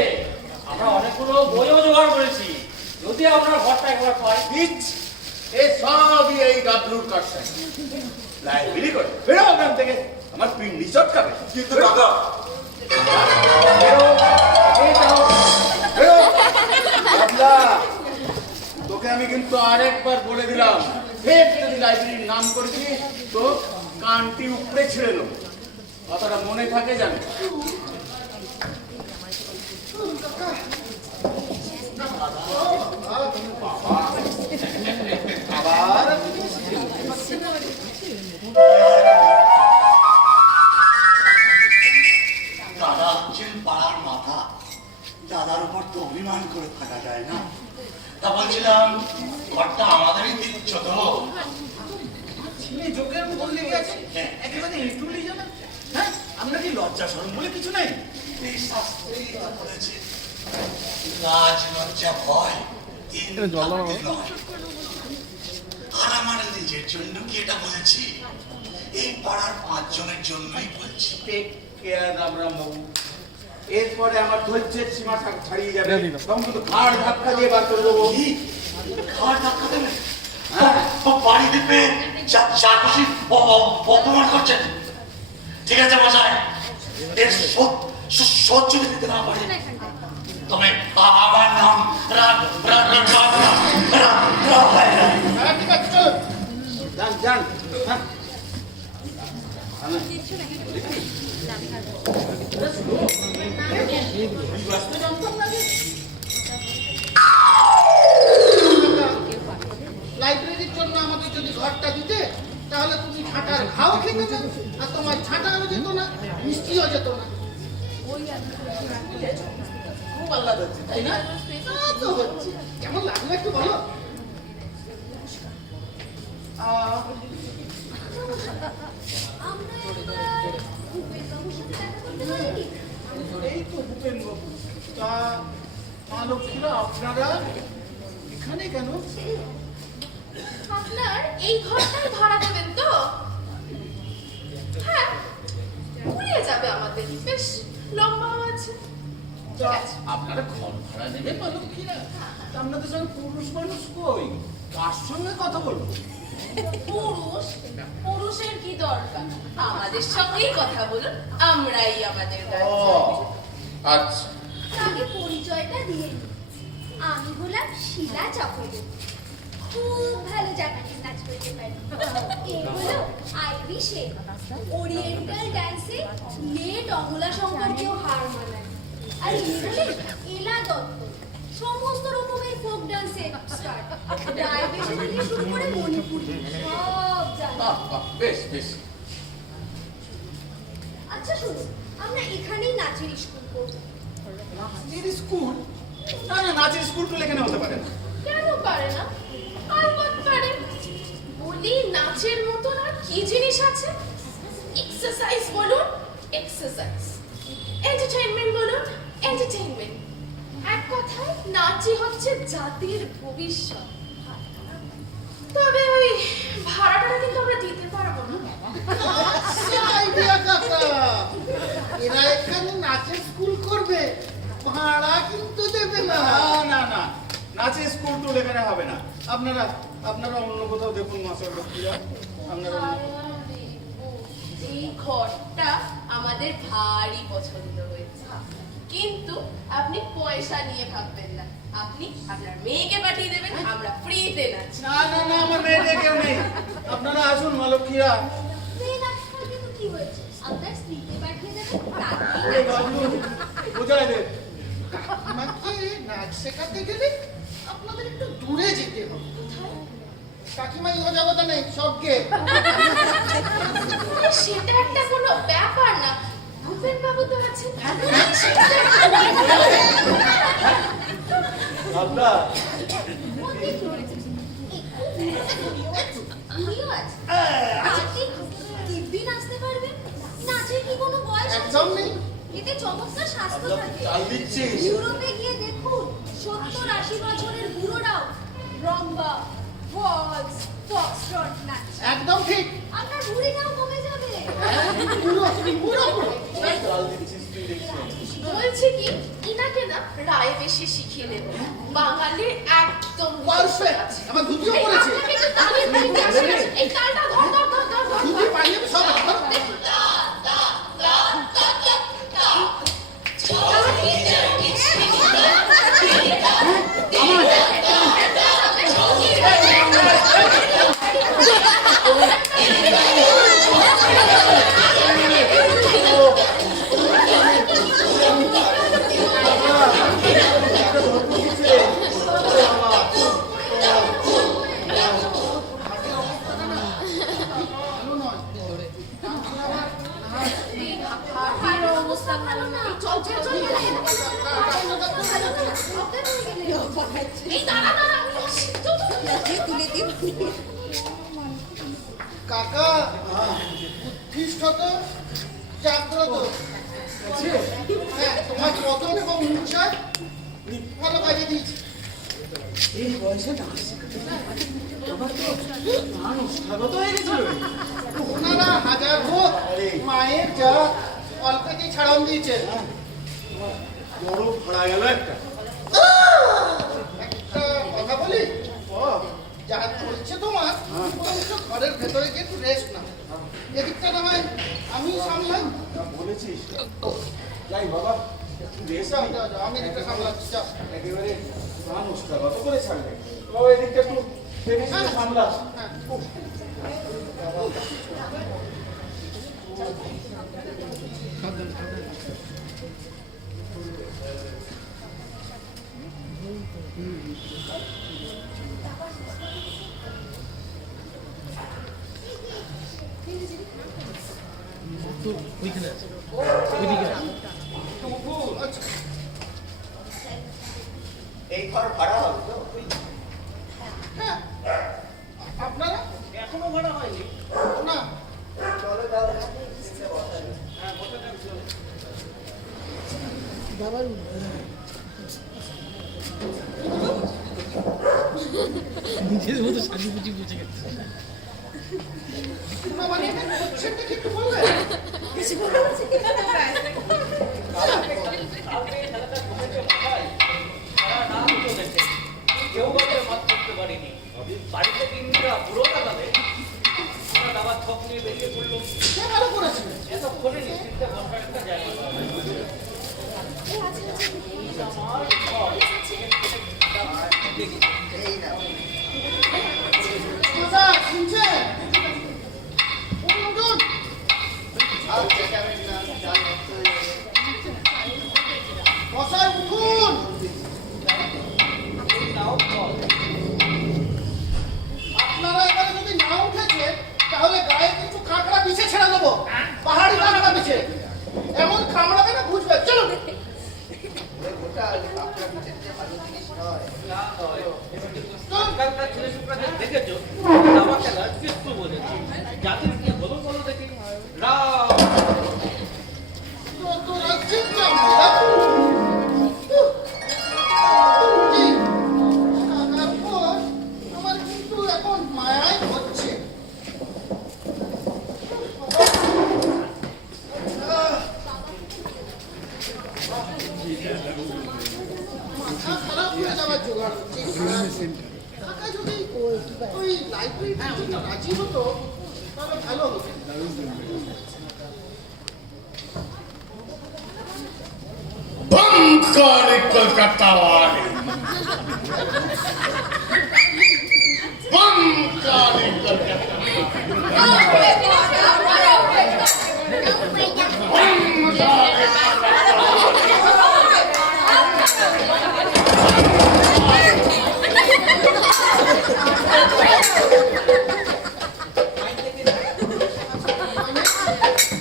আমরা অনেকগুলো বইও জোগাড় করেছি, যদি আপনার ঘরটা একবার পাই। ইচ, এ সবই এই গাবলুর কাছে লাইব্রেরি করে বেরো ওখান থেকে আমার পিন্ডি চটকাবে কিন্তু দাদা বেরো, এই যাও, বেরো। গাবলা, তোকে আমি কিন্তু আরেকবার বলে দিলাম ফের যদি লাইব্রেরির নাম করেছিস তো কানটি উপরে ছিঁড়ে নেবো কথাটা মনে থাকে জানো আহ, হচ্ছেন পাড়ার মাথা, দাদার উপর তো অভিমান করে থাকা যায় না। তা বলছিলাম, ঘরটা আমাদেরই দিচ্ছ তো? ছেলে যোগের মতন লেগে আছে, একেবারে এটুলি জানা। হ্যাঁ, আমরা কি লজ্জা শরম বলে কিছু নাই? এই শাস্ত্রেই তো বলেছে, লাজ লজ্জা ভয় তিন থাকতে নয়। আর আমার নিজের জন্য কি এটা বলেছি? এই পাড়ার 5 জনের জন্যই বলছি। টেক কেয়ার রামরাম বাবু, এরপরে আমার ধৈর্যের সীমা ছাড়িয়ে যাবে, তখন কিন্তু ঘাড় ধাক্কা দিয়ে বার করে দেবো। কি? ঘাড় ধাক্কা দেবে? বাড়ি দিবে যা খুশি অপমান করছেন। ঠিক আছে মশাই, এর শোধ যদি দিতে না পারে, তবে আমার নাম ঠিক আছে, চলো। যান যান। হ্যাঁ। লাইব্রেরির জন্য আমাদের যদি ঘরটা দিতে, তাহলে তুমি ছাটার ঘাও খেতে যেত, আর তোমার ছাটাও যেত না, মিষ্টিও যেত না। খুব আহ্লাদ হচ্ছে, তাই না? তা তো হচ্ছে। কেমন লাগলো একটু বলো? এই তো ভূপেন বাবু। তা মা লক্ষ্মীরা আপনারা এখানে কেন? আপনার এই ঘরটাই ভাড়া দেবেন তো? হ্যাঁ, ঘুরিয়ে যাবে আমাদের, বেশ লম্বাও আছে। তা আপনারা ঘর ভাড়া নেবেন মা লক্ষ্মীরা? তা আপনাদের সঙ্গে পুরুষ মানুষ কই? কার সঙ্গে কথা বলবো? পুরুষের কি দরকার? আমাদের সঙ্গেই কথা বলুন, আমরাই আমাদের কাজ। আচ্ছা। আগে পরিচয়টা দিয়ে নিই। আমি হলাম শিলা চক্রবর্তী, খুব ভালো জাপানিজ নাচ করতে পারি। এ হলো আইভি শেখ, ওরিয়েন্টাল ডান্সে লেট অমলা শঙ্করকেও হার মানায়। আর ইনি হলেন এলা দত্ত, সমস্ত রকমের ফোক ডান্সে এক্সপার্ট। ডাইভেশন থেকে শুরু করে মণিপুরি সব জানে। বেশ বেশ। আচ্ছা শুনুন, আমরা এখানেই নাচের স্কুল করবো। নাচের স্কুল? না না, নাচের স্কুল তো এখানে হতে পারে না। কেন পারে না? আলবৎ পারে। বলি, নাচের মতন আর কি জিনিস আছে? এক্সারসাইজ বলুন, এক্সারসাইজ। এন্টারটেইনমেন্ট বলুন, এন্টারটেইনমেন্ট। এক কথায় নাচই হচ্ছে জাতির ভবিষ্যৎ। তবে ওই ভাড়াটা কিন্তু আমরা দিতে পারবো না। আচ্ছা, আইডিয়া কাকা। এরা এখানে নাচের স্কুল করবে, ভাড়া কিন্তু দেবে না। না না, নাচের স্কুল তো এখানে হবে না। আপনারা অন্য কোথাও দেখুন মাস্টার লক্ষ্মীরা। আপনারা এই ঘরটা আমাদের ভারী পছন্দ হয়েছে, কিন্তু আপনি পয়সা নিয়ে ভাববেন না। আপনি আপনার মেয়েকে পাঠিয়ে দেবেন, আমরা ফ্রিতে নাচ। না না না, আমার মেয়েদের কেউ নেই। আপনারা আসুন মা লক্ষ্মীরা। মেয়ে নাচ করবে তো কি হয়েছে? আপনার স্ত্রীকে পাঠিয়ে দেবেন, তাকেই ওরে নাচ বাবু, করবে। বোঝাই দে। আমাকে নাচ শেখাতে গেলে আপনাদের একটু দূরে যেতে হবে। কাকিমা ইহ জগতে নেই, সবকে। সেটা একটা কোনো ব্যাপার না, ভূপেন বাবু তো আছেন। আপনারা উনিও আছে। আপনি দিব্যি নাচতে পারবেন। নাচের কি কোনো বয়স আছে? একদম নেই। এতে চমৎকার স্বাস্থ্য থাকে। চাল দিচ্ছিস? ইউরোপে গিয়ে দেখুন, 70-80 বছরের বুড়োরাও রম্বা, ওয়ালস, ফক্সট্রট নাচ। একদম ঠিক। আপনার ভুঁড়িটাও কমে যাবে। পুরো পুরো পুরো। চাল দিচ্ছিস তুই দেখছিস? বলছি কি, ইনাকে না রায় বেশি শিখিয়ে দেবো। বাঙালির একদম পারফেক্ট। আমার ধুতিও পড়েছে। আপনাকে একটু তালিম দিতে আসি। এই তালটা ধর ধর ধর ধর ধর। ধুতি পাইলে সব ধর। এই দাঁড়া দাঁড়া আমি আসছি। তুলে দিই কাকা উৎকৃষ্ট তো জাগ্রত হ্যাঁ তোমার রতন এবং মুখা ভালো কাজে দিয়েছি এই বয়সে নাচ আমার তো মানুষ স্বাগত হয়ে গেছিল রে। ওনারা হাজার হোক মায়ের যা অল্পেতেই ছাড়ান দিয়েছে বড় ভাড়া গেল একটা। একটা কথা বলি যা চলছে তোমার বরঞ্চ ঘরের ভেতরে গিয়ে একটু রেস্ট না এদিকটা না হয় আমি সামলাই বলেছিস যাই বাবা একটু রেস্ট যাও, যাও, যাও, আমি এদিকটা সামলাচ্ছি যাও। একেবারে মানুষ কত করে ছাড়বে বাবা এদিকটা একটু দেখে শুনে সামলাস। হ্যাঁ। এই ঘর ভাড়া হবে তো? হ্যাঁ আপনারা এখনো ভাড়া হয়নি। না চলো তাহলে। বাবা সেটা কি একটু বলবে কেউ বাবা মাত করতে পারিনি বাড়িতে তিনটা বুড়ো লাগালে আমার আবার থক নিয়ে বেরিয়ে পড়লো কে ভালো করেছে এতক্ষণে নিশ্চিন্তে বসার একটা জায়গা পাওয়া গেল। আমার ঘর দেখি এই না দাদা শুনছেন উঠুন উঠুন আর চেঁচাবেন না, চাল নষ্ট হয়ে যাবে। মশাই উঠুন নাও ফল আপনারা এবারে যদি না উঠেছে তাহলে গায়ে কিছু কাঁকড়া পিছে ছেড়ে দেবো পাহাড়ি কাঁকড়া পিছে এমন কামড়াবে না বুঝবে চলুন ওই গোটা আপনার পিছনে যে ভালো জিনিস নয়। না হয় সরকারটা ছেলে শুক্রাকে দেখেছো দাবা খেলার কিছু বলেছে যাদের কি বলো বলো দেখি রাম তোরা চিন্তা মেলা কাকার পর আমার কিন্তু এখন মায়াই হচ্ছে মাথা খারাপ হয়ে যাওয়ার জোগাড় হচ্ছে কাকা যদি ওই লাইব্রেরিটার জন্য রাজি হতো তাহলে ভালো হতো बंकर कलकत्ता वाले बंकर कलकत्ता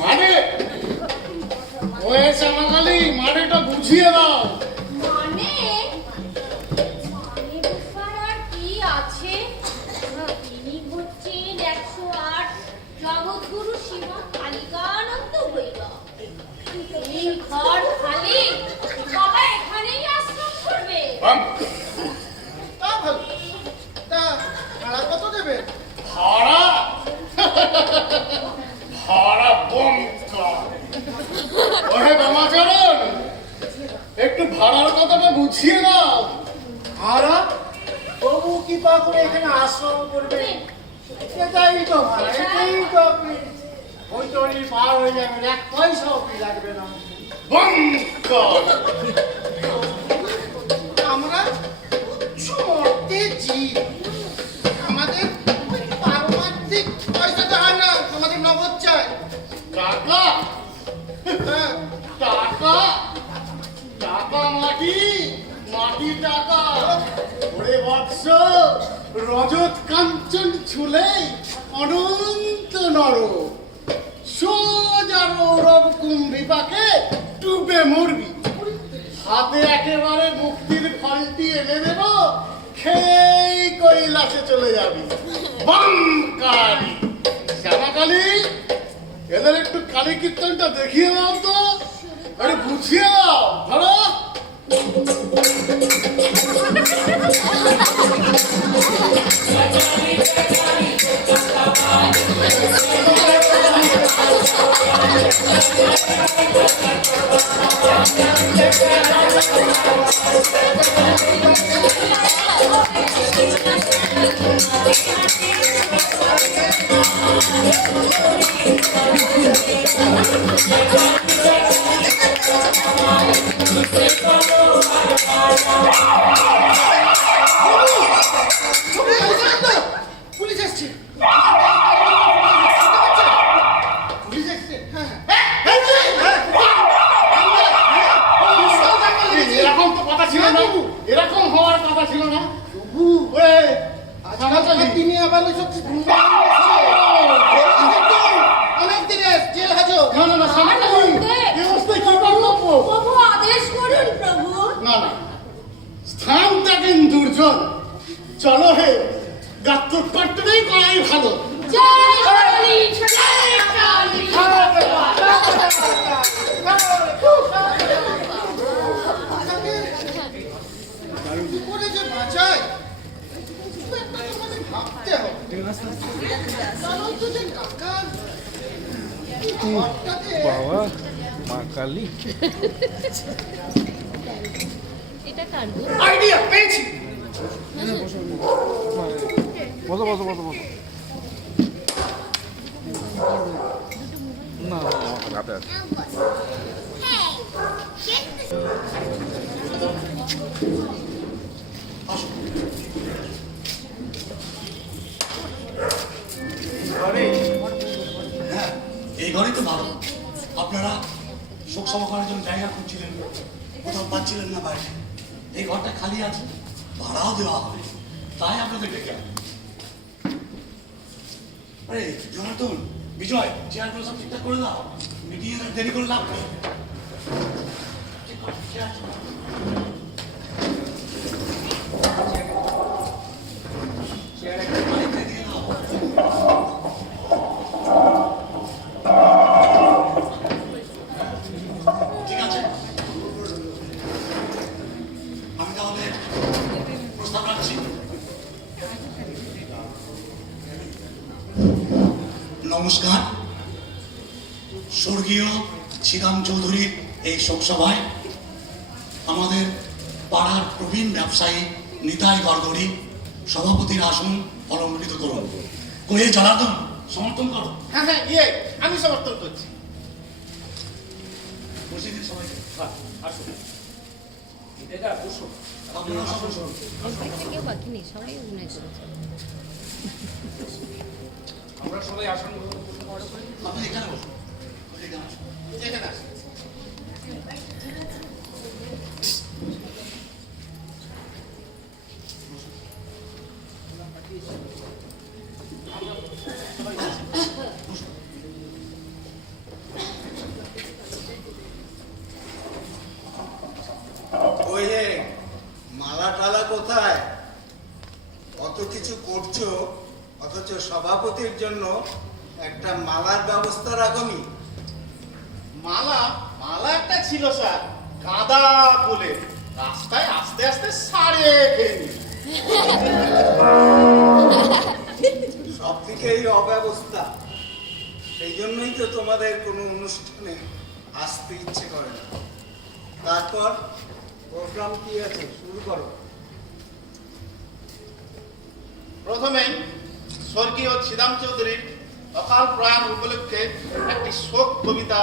মানে ওই শ্যামাকালী মানেটা বুঝিয়ে দাও। মানে মানে বুঝবার আর কি আছে তিনি হচ্ছেন 108 জগৎগুরু শিবা কালিকানন্দ বৈরাগ এই ঘর খালি বাবা এখানেই আশ্রম করবে তা ভালো তা ভাড়া কত দেবে ভাড়া ভাড়া বঙ্কার ওহে বামাচরণ একটু ভাড়ার কথাটা বুঝিয়ে দাও। ভাড়া তবু কি পা করে এখানে আশ্রম করবে এটাই তো ভাড়া এটাই তো আপনি ওই তৈরি পার হয়ে যাবেন 1 পয়সাও কি লাগবে না বঙ্কার আমরা চমকে জীব আমাদের ওই পারমার্থিক পয়সা তো হয় না আমাদের নগদ চাই টাকা হ্যাঁ টাকা টাকা মাটি মাটি টাকা ওরে বৎস রজত কাঞ্চন ছুলে অনন্ত নর সোজা রৌরব কুম্ভিপাকে ডুবে মরবি। হাতে একেবারে মুক্তির ফলটি এনে দেব, খেয়েই কৈলাসে চলে যাবি। বাম কালী, শ্যামা কালী, এদের একটু কালী কীর্তনটা দেখিয়ে দাও তো, আরে বুঝিয়ে দাও। ধরো পুলিশ এসছে, পুলিশ এসছে। এরকম তো কথা ছিল না, এরকম হওয়ার কথা ছিল না। তিনি আবার ওইসব অনেক দিনের জেল হাজত। না না না, প্রভু আদেশ করুন প্রভু। না না, স্থান থাকেন দুর্জন। চলো হে, গাত্রপাট্টনেই করাই ভালো। জয় কালী, জয় কালী। করে যে বাঁচায় ভাবতে হবে। বাবা মা কালী আইডিয়া পেয়েছি। বসো বসো বসো বসো না রাতে আছে হ্যাঁ, এই ঘরেই তো ভালো। আপনারা শোক সভা করার জন্য জায়গা খুঁজছিলেন, কোথাও পাচ্ছিলেন না বাইরে। এই ঘরটা খালি আছে, ভাড়াও দেওয়া হবে, তাই আপনাদের ডেকে আনলাম। আরে জনার্দন, বিজয়, চেয়ারগুলো সব ঠিকঠাক করে দাও। মিটিং দেরি করে লাভ নেই। ঠিক আছে, চেয়ার দিয়ে দাও। ঠিক আছে, আমি তাহলে প্রস্তাব রাখছি। নমস্কার। স্বর্গীয় শ্রীরাম চৌধুরীর এই শোকসভায় আমাদের পাড়ার প্রবীণ ব্যবসায়ী নিতাই গড়গড়ি সভাপতির আসন অলঙ্কৃত করুন। কয়ে জনার্দন, সমর্থন করো। হ্যাঁ হ্যাঁ, ইয়ে আমি সমর্থন করছি। বসে দিন সবাইকে। আসুন এটা বসুন। আপনারা সব বসুন। কেউ বাকি নেই, সবাই অভিনয় করেছে। আমরা সবাই আসন গ্রহণ করি। আপনি এখানে বসুন, এখানে আসুন। এখানে আসুন। ওই হে, মালা টালা কোথায়? কত কিছু করছো, অথচ সভাপতির জন্য একটা মালার ব্যবস্থা রাখনি। মালা মালা একটা ছিল স্যার, গাঁদা ফুলে, রাস্তায় আস্তে আস্তে সারে খেয়ে সব দিকেই অব্যবস্থা। সেই জন্যই তো তোমাদের কোনো অনুষ্ঠানে আসতে ইচ্ছে করে না। তারপর প্রোগ্রাম কি আছে, শুরু করো। প্রথমেই স্বর্গীয় শ্রীরাম চৌধুরীর অকাল প্রয়াণ উপলক্ষে একটি শোক কবিতা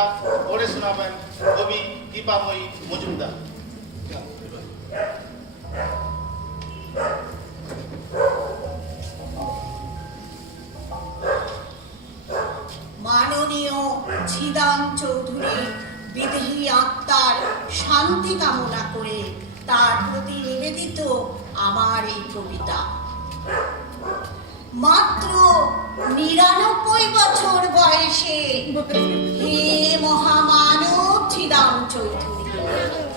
পড়ে শোনাবেন কবি কৃপাময়ী মজুমদার। মাননীয় শ্রীরাম চৌধুরীর বিদেহী আত্মার শান্তি কামনা করে তার প্রতি নিবেদিত আমার এই কবিতা। মাত্র 99 বছর বয়সে। হে মহামানব ছিদাম চৌধুরী,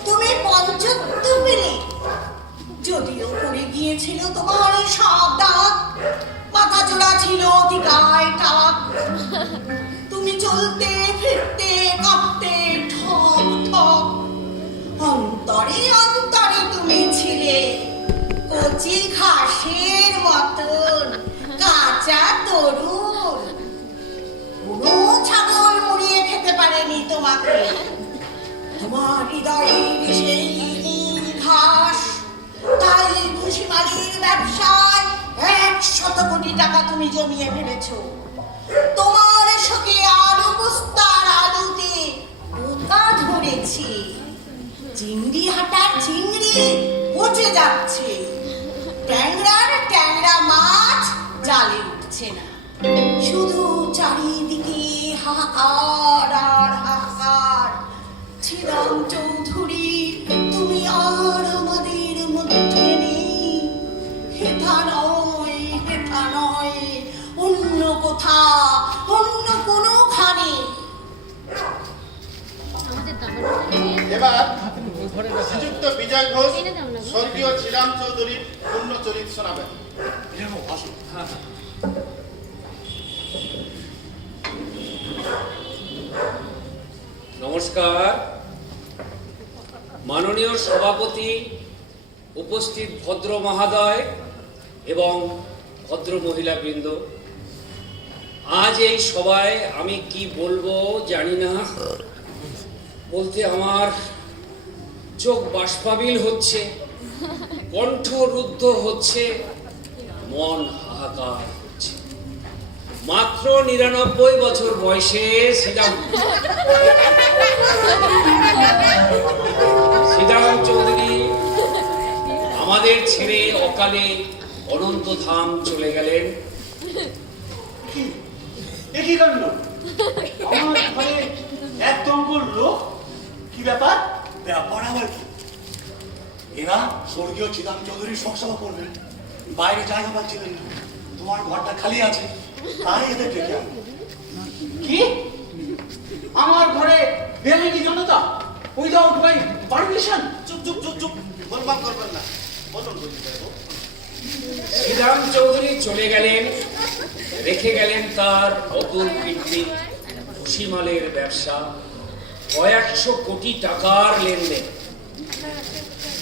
তুমি পঞ্চত্ব পেলে। যদিও পড়ে গিয়েছিল তোমার সব দাঁত, মাথা জোড়া ছিল অতি গায়ে টাক। তুমি চলতে ফিরতে কাঁপতে ঠক ঠক। অন্তরে অন্তরে তুমি ছিলে কচি ঘাসের মতন কাঁচা তরুণ। কোনো ছাগল মুড়িয়ে খেতে পারেনি তোমাকে। তোমার হৃদয়ের সেই নীল ঘাস, তাই ভুসিমালির ব্যবসায় 100 কোটি টাকা তুমি জমিয়ে ফেলেছো। তোমার শোকে আলু পোস্তার আলুতে পোকা ধরেছে। চিংড়ি হাটার চিংড়ি পচে যাচ্ছে। ট্যাংরার ট্যাংরা মাছ জালে উঠছে না। শুধু চারিদিকে হাহাকার আর হাহাকার। ছিদাম চৌধুরী, তুমি আর আমাদের মধ্যে নেই। হেথা নয়, অন্য কোথা, অন্য কোনোখানে। এবার শ্রীযুক্ত বিজয় ঘোষ স্বর্গীয় ছিদাম চৌধুরীর পূর্ণ চরিত শোনাবেন। নমস্কার মাননীয় সভাপতি, উপস্থিত ভদ্র মহোদয় এবং ভদ্র মহিলাবৃন্দ। আজ এই সভায় আমি কি বলবো জানি না, বলতে আমার চোখ বাষ্পাবিল হচ্ছে, কণ্ঠ রুদ্ধ হচ্ছে, মন হাহাকার হচ্ছে। মাত্র 99 বছর বয়সে শ্রীরাম চৌধুরী আমাদের ছেড়ে অকালে অনন্ত ধাম চলে গেলেন। কি কাণ্ড! আমার ঘরে একদম বললো, কি ব্যাপার? ব্যাপার আবার কি? এরা স্বর্গীয় ছিদাম চৌধুরীর শোকসভা করবেন, বাইরে জায়গা পাচ্ছিলেন না। তোমার ঘরটা খালি আছে, তাই এদের ডেকে আনবো। কি? আমার ঘরে বেআইনি জনতা, উইদাউট মাই পারমিশন? চুপ চুপ চুপ চুপ, বলবাম করবেন না। বলুন শ্রীরাম চৌধুরী চলে গেলেন, রেখে গেলেন তার অতুল কীর্তি, ভুসিমালের ব্যবসা, কয়েকশো কোটি টাকার লেনদেন,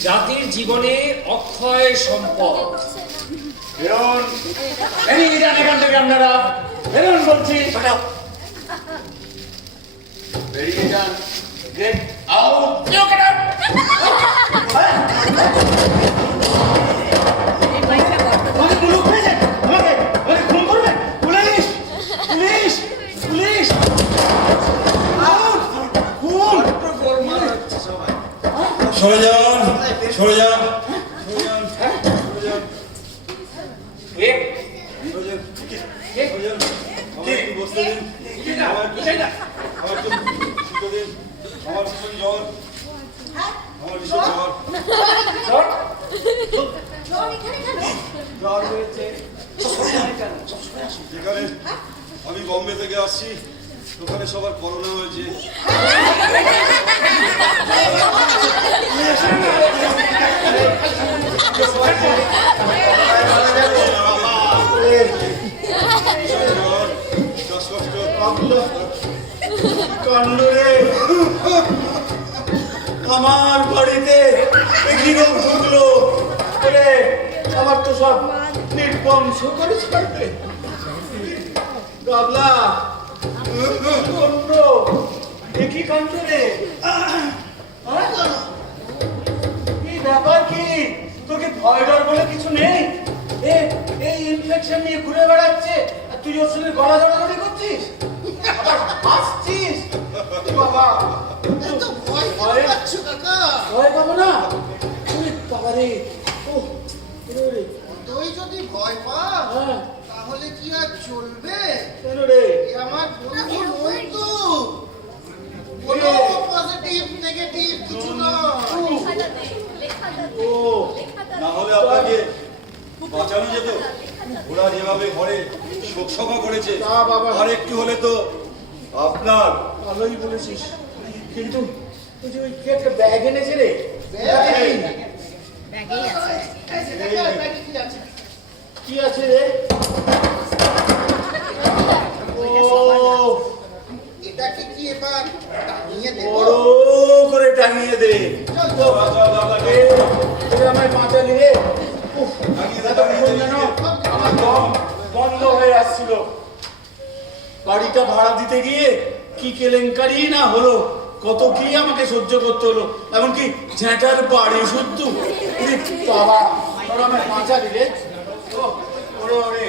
জাতির জীবনে অক্ষয় সম্পদ। বেরোন, বেরিয়ে যান এখান থেকে আপনারা, বেরোন বলছি। বেরিয়ে যান, গেট আউট। সরে যান, সরে যান, বসতে দিন। আমার ভীষণ জ্বর, আমার ভীষণ জ্বর। যেখানে আমি বম্বে থেকে আসছি, ওখানে সবার করোনা হয়েছে। আমার বাড়িতে কি রোগ ঢুকলো? আমার তো সব নির্বংশ করে ছাড়বে। গাবলা, কি কাণ্ড রে? এই ব্যাপার কি? তোকে ভয় ডর বলে কিছু নেই? এই ইনফেকশন নিয়ে ঘুরে বেড়াচ্ছে আর তুই ওর সঙ্গে গলা জড়াজড়ি করছিস, আবার হাসছিস। বাবা, ভয় পাবো না? বাবারে, তুই যদি ভয় পাস তাহলে কি আর চলবে? কেন রে? আমার বন্ধু নই তো, কোনো পজিটিভ নেগেটিভ কিছু নয়। না হলে আপনাকে বাঁচানো যেত। ওরা যেভাবে ঘরে শোক সভা করেছে তা বাবা। আর একটু হলে তো আপনার ভালোই বলেছিস, কিন্তু ওই যে ওই কে একটা ব্যাগ এনেছে রে, ব্যাগেই আছে। কি আছে রে? ও এটাকে কি এবার টাঙিয়ে দেব? বড় করে টাঙিয়ে দে। এটা আমায় বাঁচালি রে। উফ, এতক্ষণ যেন আমার দম বন্ধ হয়ে আসছিল। বাড়িটা ভাড়া দিতে গিয়ে কি কেলেঙ্কারি না হলো, কত কি আমাকে সহ্য করতে হলো, এমনকি ঝ্যাঁটার বাড়ি শুদ্ধ। বাবা, তোরা আমায় বাঁচালি রে। ও, ওরে ওরে,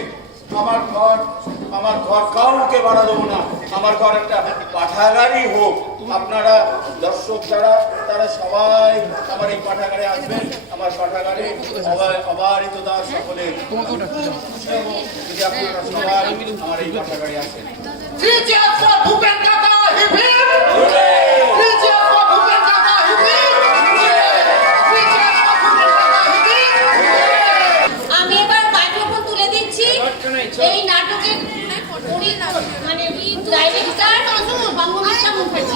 আমার ঘর কাউকে ভাড়া দেবো না। আমার ঘর একটা পাঠাগারই হোক। আপনারা দর্শক যারা, তারা সবাই আমার এই পাঠাগারে আসবেন। আমার পাঠাগারে অবারিত দাস সকলে যদি আপনারা সবাই আমার এই পাঠাগারে আসেন। আমি এবার মাইক্রোফোন তুলে দিচ্ছি। এই নাটকের মানে ডাইরেক্টর বাংলা মুখার্জি।